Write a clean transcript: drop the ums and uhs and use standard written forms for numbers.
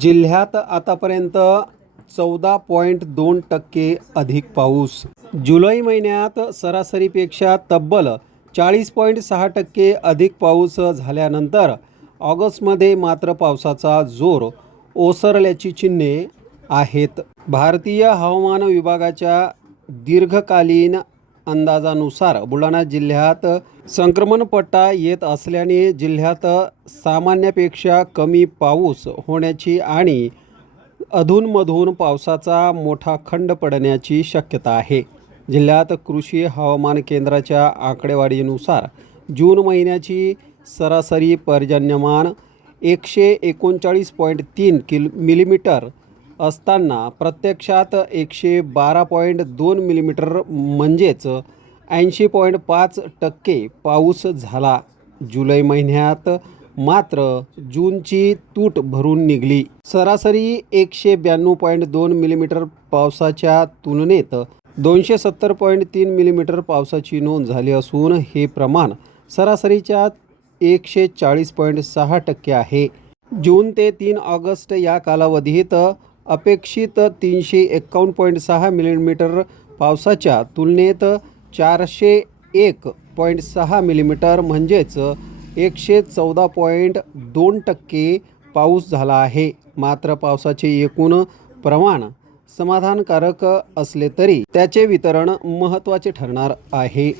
जिल्ह्यात आतापर्यंत 14.2% अधिक पाऊस। जुलै महिन्यात सरासरीपेक्षा तब्बल 40.6% अधिक पाऊस झाल्यानंतर ऑगस्टमध्ये मात्र पावसाचा जोर ओसरल्याची चिन्हे आहेत। भारतीय हवामान विभागाच्या दीर्घकालीन अंदाजानुसार बुलढाणा जिल्ह्यात संक्रमण पट्टा येत असल्याने जिल्ह्यात सामान्यापेक्षा कमी पाऊस होण्याची आणि अधूनमधून पावसाचा मोठा खंड पडण्याची शक्यता आहे। जिल्ह्यात कृषी हवामान केंद्राच्या आकडेवारीनुसार जून महिन्याची सरासरी पर्जन्यमान 139.3 मिलीमीटर असताना प्रत्यक्षात 112.2 मिलीमीटर म्हणजेच 80.5% पाऊस झाला। जुलै महिन्यात मात्र जूनची तूट भरून निघाली। सरासरी 192.2 मिलीमीटर पावसाच्या तुलनेत 270.3 मिलीमीटर पावसाची नोंद झाली असून हे प्रमाण सरासरीच्या 140.6% आहे। जून ते 3 ऑगस्ट या कालावधीत अपेक्षित 351.6 मिलीमीटर पावसाच्या तुलनेत 401.6 मिलीमीटर म्हणजेच 114.2% पाऊस झाला आहे। मात्र पावसाचे एकूण प्रमाण समाधानकारक असले तरी त्याचे वितरण महत्त्वाचे ठरणार आहे।